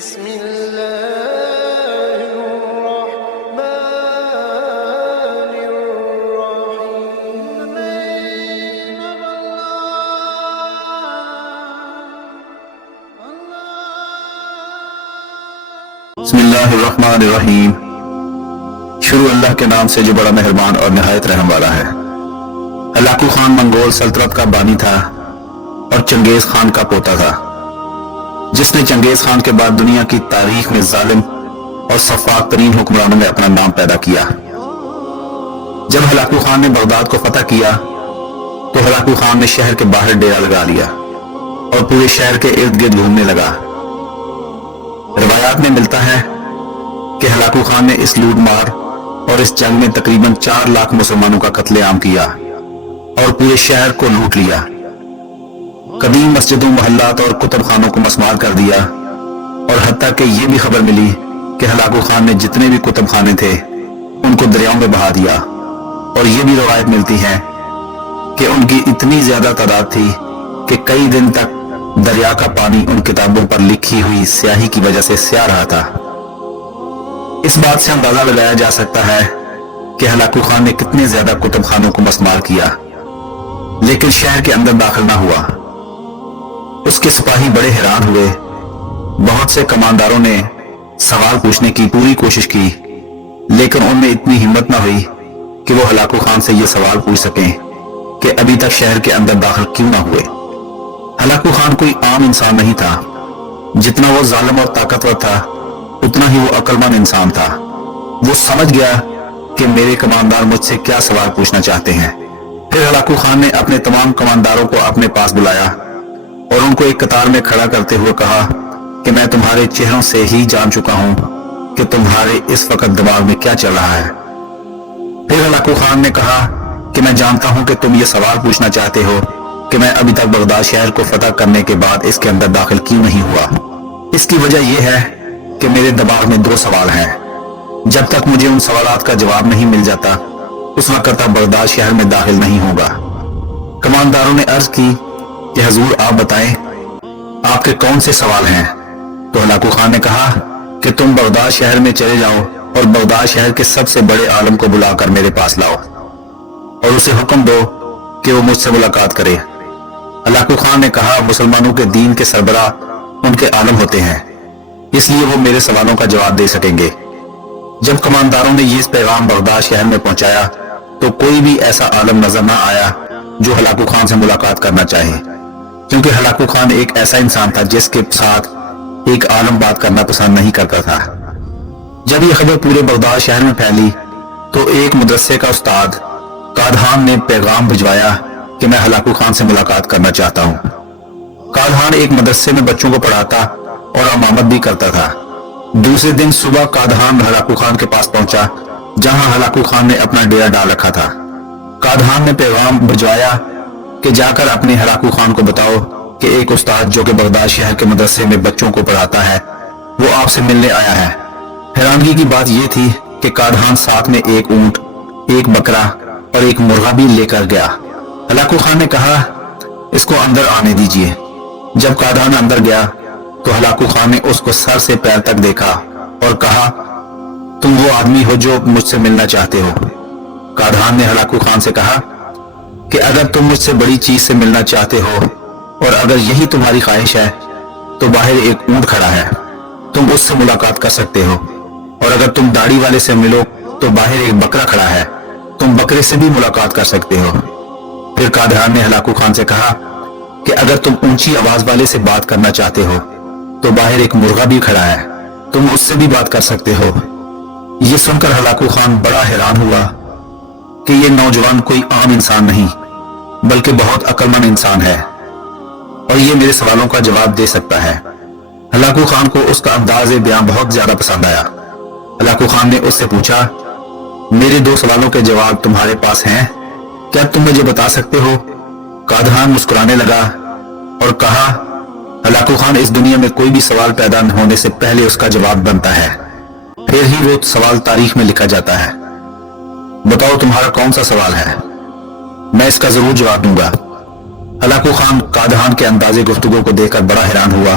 بسم الله الرحمن الرحيم بسم اللہ الرحمن الرحیم۔ شروع اللہ کے نام سے جو بڑا مہربان اور نہایت رحم والا ہے۔ ہلاکو خان منگول سلطنت کا بانی تھا اور چنگیز خان کا پوتا تھا، جس نے چنگیز خان کے بعد دنیا کی تاریخ میں ظالم اور سفاک ترین حکمرانوں میں اپنا نام پیدا کیا۔ جب ہلاکو خان نے بغداد کو فتح کیا تو ہلاکو خان نے شہر کے باہر ڈیرا لگا لیا اور پورے شہر کے ارد گرد گھومنے لگا۔ روایات میں ملتا ہے کہ ہلاکو خان نے اس لوٹ مار اور اس جنگ میں تقریباً 4 لاکھ مسلمانوں کا قتل عام کیا اور پورے شہر کو لوٹ لیا۔ قدیم مسجدوں، محلات اور کتب خانوں کو مسمار کر دیا، اور حتیٰ کہ یہ بھی خبر ملی کہ ہلاکو خان نے جتنے بھی کتب خانے تھے ان کو دریاؤں میں بہا دیا، اور یہ بھی روایت ملتی ہے کہ ان کی اتنی زیادہ تعداد تھی کہ کئی دن تک دریا کا پانی ان کتابوں پر لکھی ہوئی سیاہی کی وجہ سے سیاہ رہا تھا۔ اس بات سے اندازہ لگایا جا سکتا ہے کہ ہلاکو خان نے کتنے زیادہ کتب خانوں کو مسمار کیا، لیکن شہر کے اندر داخل نہ ہوا۔ اس کے سپاہی بڑے حیران ہوئے۔ بہت سے کمانداروں نے سوال پوچھنے کی پوری کوشش کی، لیکن ان میں اتنی ہمت نہ ہوئی کہ وہ ہلاکو خان سے یہ سوال پوچھ سکیں کہ ابھی تک شہر کے اندر داخل کیوں نہ ہوئے۔ ہلاکو خان کوئی عام انسان نہیں تھا۔ جتنا وہ ظالم اور طاقتور تھا اتنا ہی وہ عقل مند انسان تھا۔ وہ سمجھ گیا کہ میرے کماندار مجھ سے کیا سوال پوچھنا چاہتے ہیں۔ پھر ہلاکو خان نے اپنے تمام کمانداروں کو اپنے پاس بلایا اور ان کو ایک قطار میں کھڑا کرتے ہوئے کہا کہ میں تمہارے چہروں سے ہی جان چکا ہوں کہ تمہارے اس وقت دماغ میں کیا چل رہا ہے۔ پھر ہلاکو خان نے کہا کہ میں جانتا ہوں کہ تم یہ سوال پوچھنا چاہتے ہو کہ میں ابھی تک بغداد شہر کو فتح کرنے کے بعد اس کے اندر داخل کیوں نہیں ہوا۔ اس کی وجہ یہ ہے کہ میرے دماغ میں 2 سوال ہیں۔ جب تک مجھے ان سوالات کا جواب نہیں مل جاتا اس وقت تک بغداد شہر میں داخل نہیں ہوگا۔ کمانداروں نے عرض کی کہ حضور آپ بتائیں آپ کے کون سے سوال ہیں؟ تو ہلاکو خان نے کہا کہ تم بغداد شہر میں چلے جاؤ اور بغداد شہر کے سب سے بڑے عالم کو بلا کر میرے پاس لاؤ اور اسے حکم دو کہ وہ مجھ سے ملاقات کرے۔ ہلاکو خان نے کہا مسلمانوں کے دین کے سربراہ ان کے عالم ہوتے ہیں، اس لیے وہ میرے سوالوں کا جواب دے سکیں گے۔ جب کمانداروں نے یہ پیغام بغداد شہر میں پہنچایا تو کوئی بھی ایسا عالم نظر نہ آیا جو ہلاکو خان سے ملاقات کرنا چاہے، کیونکہ ہلاکو خان ایک ایسا انسان تھا جس کے ساتھ ایک عالم بات کرنا پسند نہیں کرتا تھا۔ جب یہ خبر پورے بغداد شہر میں پھیلی تو ایک مدرسے کا استاد قادحان نے پیغام بھجوایا کہ میں ہلاکو خان سے ملاقات کرنا چاہتا ہوں۔ قادحان ایک مدرسے میں بچوں کو پڑھاتا اور امامت بھی کرتا تھا۔ دوسرے دن صبح قادحان ہلاکو خان کے پاس پہنچا جہاں ہلاکو خان نے اپنا ڈیرا ڈال رکھا تھا۔ قادحان نے پیغام بھجوایا کہ جا کر اپنے ہلاکو خان کو بتاؤ کہ ایک استاد جو کہ بغداد شہر کے مدرسے میں بچوں کو پڑھاتا ہے وہ آپ سے ملنے آیا ہے۔ حیرانگی کی بات یہ تھی کہ قادحان ساتھ میں ایک اونٹ، ایک بکرا اور ایک مرغا بھی لے کر گیا۔ ہلاکو خان نے کہا اس کو اندر آنے دیجئے۔ جب قادحان اندر گیا تو ہلاکو خان نے اس کو سر سے پیر تک دیکھا اور کہا تم وہ آدمی ہو جو مجھ سے ملنا چاہتے ہو۔ قادحان نے ہلاکو خان سے کہا کہ اگر تم مجھ سے بڑی چیز سے ملنا چاہتے ہو اور اگر یہی تمہاری خواہش ہے تو باہر ایک اونٹ کھڑا ہے، تم اس سے ملاقات کر سکتے ہو، اور اگر تم داڑھی والے سے ملو تو باہر ایک بکرا کھڑا ہے، تم بکرے سے بھی ملاقات کر سکتے ہو۔ پھر قادحان نے ہلاکو خان سے کہا کہ اگر تم اونچی آواز والے سے بات کرنا چاہتے ہو تو باہر ایک مرغا بھی کھڑا ہے، تم اس سے بھی بات کر سکتے ہو۔ یہ سن کر ہلاکو خان بڑا حیران ہوا کہ یہ نوجوان کوئی عام انسان نہیں بلکہ بہت عقل مند انسان ہے اور یہ میرے سوالوں کا جواب دے سکتا ہے۔ ہلاکو خان کو اس کا انداز بیان بہت زیادہ پسند آیا۔ ہلاکو خان نے اس سے پوچھا میرے 2 سوالوں کے جواب تمہارے پاس ہیں، کیا تم مجھے بتا سکتے ہو؟ قادحان مسکرانے لگا اور کہا ہلاکو خان اس دنیا میں کوئی بھی سوال پیدا ہونے سے پہلے اس کا جواب بنتا ہے، پھر ہی وہ سوال تاریخ میں لکھا جاتا ہے۔ بتاؤ تمہارا کون سا سوال ہے، میں اس کا ضرور جواب دوں گا۔ ہلاکو خان قادحان کے انداز گفتگو کو دیکھ کر بڑا حیران ہوا